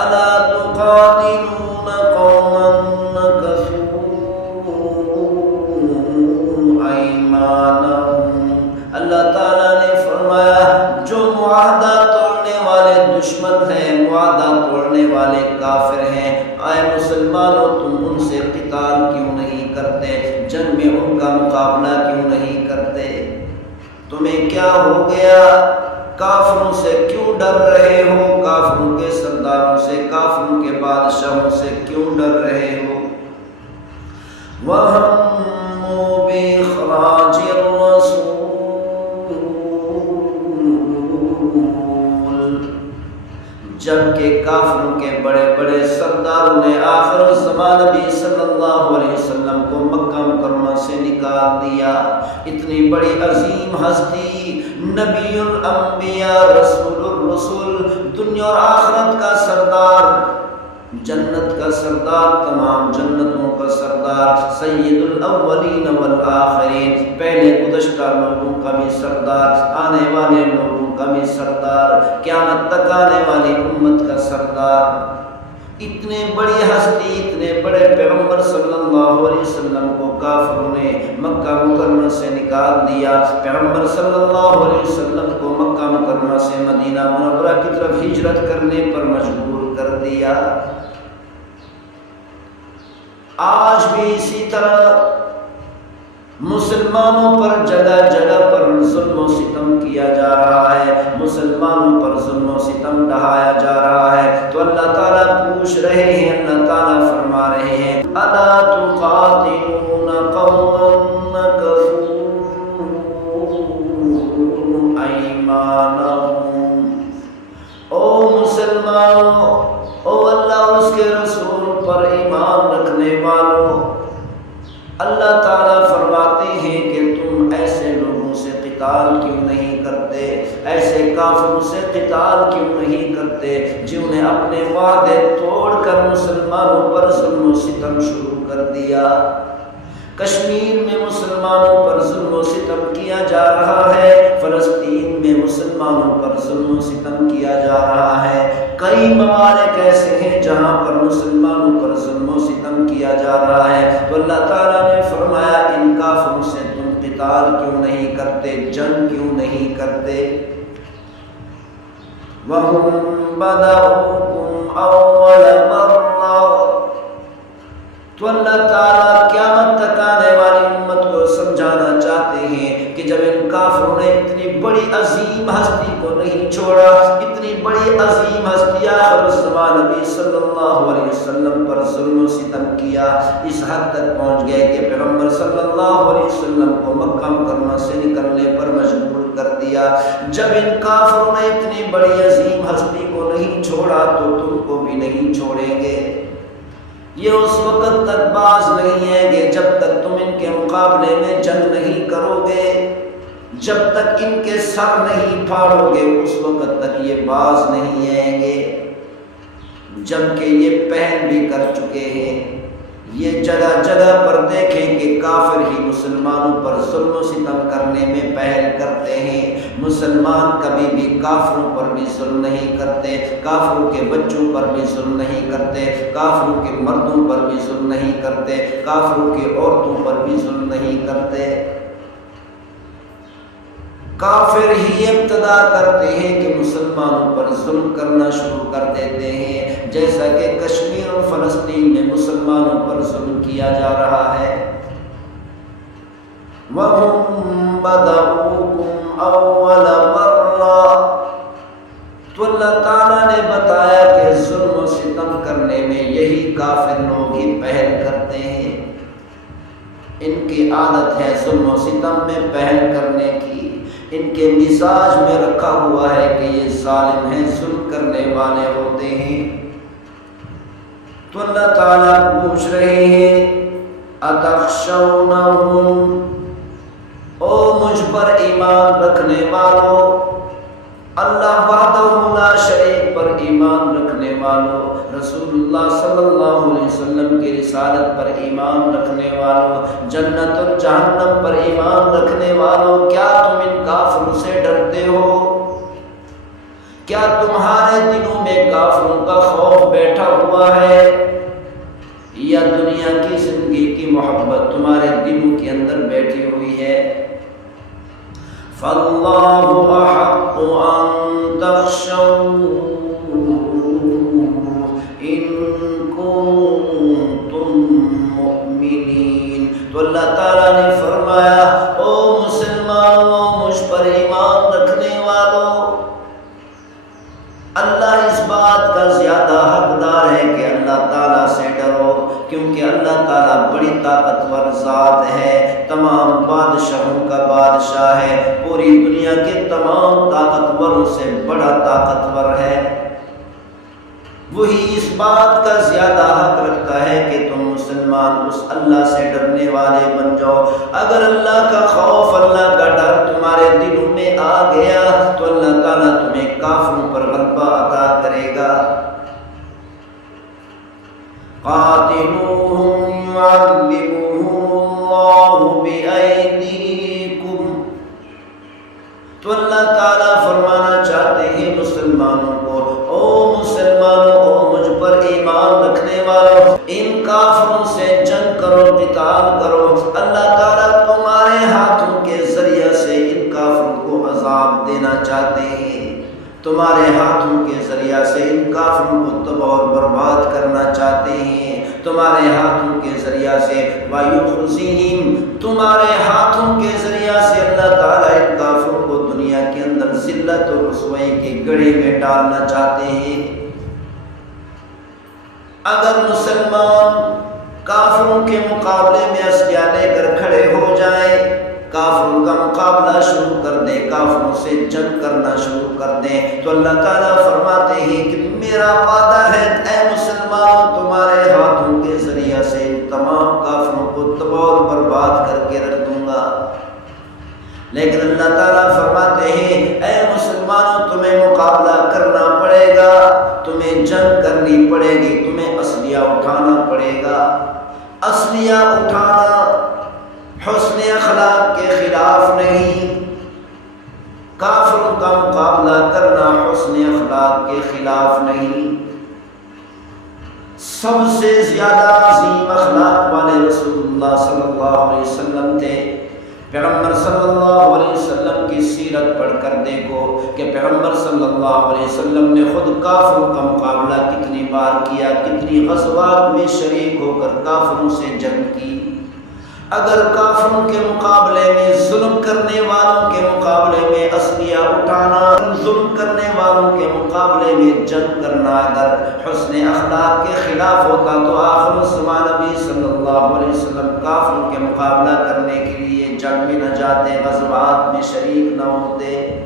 الا تقاتلون قوما نكثوا ایمانهم، اللہ تعالیٰ نے فرمایا جو معاہدہ توڑنے والے دشمن ہیں، معاہدہ توڑنے والے کافر ہیں، اے مسلمانوں تم ان سے قتال کیوں نہیں کرتے، جنگ میں ان کا مقابلہ کیوں نہیں کرتے؟ تمہیں کیا ہو گیا؟ کافروں سے کیوں ڈر رہے ہو؟ کافروں کے سرداروں سے، کافروں کے بادشاہوں سے کیوں ڈر رہے ہو؟ وَهَمُّوا بِإِخْرَاجِ الرَّسُولِ، جبکہ کافروں کے بڑے بڑے سرداروں نے آخر الزمان نبی صلی اللہ علیہ وسلم کو مکہ مکرمہ سے نکال دیا۔ اتنی بڑی عظیم ہستی، نبی الانبیاء، رسول الرسول، دنیا اور آخرت کا سردار، جنت کا سردار، تمام جنتوں کا سردار، سید الاولین والآخرین، پہلے گزشتہ لوگوں کا بھی سردار، آنے والے لوگوں کا بھی سردار، قیامت تک آنے والی امت کا سردار، اتنے بڑی ہستی، اتنے بڑے پیغمبر صلی اللہ علیہ وسلم کو کافروں نے مکہ مکرمہ سے نکال دیا۔ پیغمبر صلی اللہ علیہ وسلم کو مکہ مکرمہ سے مدینہ منورہ کی طرف ہجرت کرنے پر مجبور کر دیا۔ آج بھی اسی طرح مسلمانوں پر جگہ جگہ پر ظلم و ستم کیا جا رہا ہے، مسلمانوں پر ظلم و ستم ڈھایا جا رہا ہے، تو اللہ تعالیٰ پوچھ رہے ہیں، اللہ تعالیٰ فرما رہے ہیں الا تقاتلون قوما نكثوا ایمانهم، او مسلمانوں، او اللہ اس کے رسول پر ایمان رکھنے والوں، اللہ تعالیٰ فرماتے ہیں کہ تم ایسے لوگوں سے قتال کیوں نہیں کرتے، ایسے کافروں سے قتال کیوں نہیں کرتے جنہوں نے اپنے وعدے توڑ کر مسلمانوں پر ظلم و ستم شروع کر دیا۔ کشمیر میں مسلمانوں پر ظلم و ستم کیا جا رہا ہے، فلسطین میں مسلمانوں پر ظلم و ستم کیا جا رہا ہے، کئی ممالک ایسے ہیں جہاں پر مسلمانوں پر ظلم و ستم کیا جا رہا ہے، تو اللہ تعالیٰ نے فرمایا ان کافروں سے تم قتال کیوں نہیں کرتے، جنگ کیوں نہیں کرتے؟ وَهُمْ بَدَؤُوكُمْ أَوَّلَ مَرَّةٍ، تو اللہ تعالیٰ قیامت تک آنے والی امت کو سمجھانا چاہتے ہیں کہ جب ان کافروں نے اتنی بڑی عظیم ہستی کو نہیں چھوڑا، اتنی بڑی عظیم ہستی آخر الزمان نبی صلی اللہ علیہ وسلم پر ظلم و ستم کیا، اس حد تک پہنچ گئے کہ پیغمبر صلی اللہ علیہ وسلم کو مکہ مکرمہ سے نکلنے پر مجبور کر دیا۔ جب ان کافروں نے اتنی بڑی عظیم ہستی کو نہیں چھوڑا تو تم کو بھی نہیں چھوڑیں گے۔ یہ اس وقت تک باز نہیں ہے کہ جب تک تم ان کے مقابلے میں جنگ نہیں کرو گے، جب تک ان کے سر نہیں پھاڑو گے اس وقت تک یہ باز نہیں آئیں گے، جبکہ یہ پہل بھی کر چکے ہیں۔ یہ جگہ جگہ پر دیکھیں کہ کافر ہی مسلمانوں پر ظلم و ستم کرنے میں پہل کرتے ہیں، مسلمان کبھی بھی کافروں پر بھی ظلم نہیں کرتے، کافروں کے بچوں پر بھی ظلم نہیں کرتے، کافروں کے مردوں پر بھی ظلم نہیں کرتے، کافروں کی عورتوں پر بھی ظلم نہیں کرتے۔ کافر ہی ابتدا کرتے ہیں کہ مسلمانوں پر ظلم کرنا شروع کر دیتے ہیں، جیسا کہ کشمیر اور فلسطین میں مسلمانوں پر ظلم کیا جا رہا ہے۔ وَهُمْ بَدَؤُوكُمْ أَوَّلَ مَرَّةٍ، تو اللہ تعالیٰ نے بتایا کہ ظلم و ستم کرنے میں یہی کافر لوگ ہی پہل کرتے ہیں، ان کی عادت ہے ظلم و ستم میں پہل کرنے کی، ان کے مزاج میں رکھا ہوا ہے کہ یہ ظالم ہیں، ظلم کرنے والے ہوتے ہیں۔ تو اللہ تعالیٰ پوچھ رہے ہیں اتخشونہم، او مجھ پر ایمان رکھنے والوں، اللہ وحدہ لا شریک پر ایمان رکھنے والوں، رسول اللہ صلی اللہ علیہ وسلم کی رسالت پر ایمان رکھنے والوں، جنت اور جہنم پر ایمان رکھنے والوں، کیا تم ان کافروں سے ڈرتے ہو؟ کیا تمہارے دلوں میں کافروں کا خوف بیٹھا ہوا ہے یا دنیا کی زندگی کی محبت تمہارے دلوں کے اندر بیٹھی ہوئی ہے؟ فَاللَّهُ أَحَقُّ أَن تَخْشَوْهُ إِن كُنتُم مُؤْمِنِينَ۔ تو اللہ تعالیٰ نے فرمایا او مسلمانوں، مجھ پر ایمان رکھنے والوں، اللہ اس بات کا زیادہ حقدار ہے کہ اللہ تعالیٰ سے ڈرو، کیونکہ اللہ تعالیٰ بڑی طاقتور ذات ہے، تمام بادشاہوں کا بادشاہ ہے، پوری دنیا کے تمام طاقتوروں سے بڑا طاقتور ہے۔ وہی اس بات کا زیادہ حق رکھتا ہے کہ تم مسلمان اس اللہ سے ڈرنے والے بن جاؤ۔ اگر اللہ کا خوف، اللہ کا ڈر تمہارے دلوں میں آ گیا تو اللہ تعالیٰ تمہیں کافروں پر غلبہ عطا کرے گا۔ قاتلوہم یعذبہم اللہ بأیدیکم۔ تو اللہ تعالیٰ فرمانا چاہتے ہیں مسلمانوں کو، او مسلمانوں، او مجھ پر ایمان رکھنے والوں، ان کافروں سے جنگ کرو، قتال کرو، اللہ تعالیٰ تمہارے ہاتھوں کے ذریعے سے ان کافروں کو عذاب دینا چاہتے ہیں، تمہارے ہاتھوں کے ذریعے سے ان کافروں کو تباہ اور برباد کرنا چاہتے ہیں، تمہارے ہاتھوں کے ذریعے سے وَيُخْزِهِمْ، تمہارے ہاتھوں کے ذریعے سے اللہ تعالیٰ ان کافروں کو دنیا کے اندر ذلت اور رسوائی کے گڑھے میں ڈالنا چاہتے ہیں۔ اگر مسلمان کافروں کے مقابلے میں اسلحہ لے کر کھڑے ہو جائیں، کافروں کا مقابلہ شروع کر دیں، کافروں سے جنگ کرنا شروع کر دیں، تو اللہ تعالیٰ فرماتے ہیں کہ میرا وعدہ ہے اے مسلمانوں، تمہارے ہاتھوں کے ذریعے سے ان تمام کافروں کو تباہ و برباد کر کے رکھ دوں گا۔ لیکن اللہ تعالیٰ فرماتے ہیں اے مسلمانوں، تمہیں مقابلہ کرنا پڑے گا، تمہیں جنگ کرنی پڑے گی، تمہیں اسلحہ اٹھانا پڑے گا۔ اسلحہ اٹھانا حسن اخلاق کے خلاف نہیں، کافروں کا مقابلہ کرنا حسن اخلاق کے خلاف نہیں۔ سب سے زیادہ عظیم اخلاق والے رسول اللہ صلی اللہ علیہ وسلم تھے۔ پیغمبر صلی اللہ علیہ وسلم کی سیرت پڑھ کر دیکھو کہ پیغمبر صلی اللہ علیہ وسلم نے خود کافروں کا مقابلہ کتنی بار کیا، کتنی غزوات میں شریک ہو کر کافروں سے جنگ کی۔ اگر کافروں کے مقابلے میں، ظلم کرنے والوں کے مقابلے میں اسلحہ اٹھانا، ظلم کرنے والوں کے مقابلے میں جنگ کرنا اگر حسن اخلاق کے خلاف ہوتا تو آخر الزمان نبی صلی اللہ علیہ وسلم کافروں کے مقابلہ کرنے کے لیے جنگ میں نہ جاتے، غزوات میں شریک نہ ہوتے۔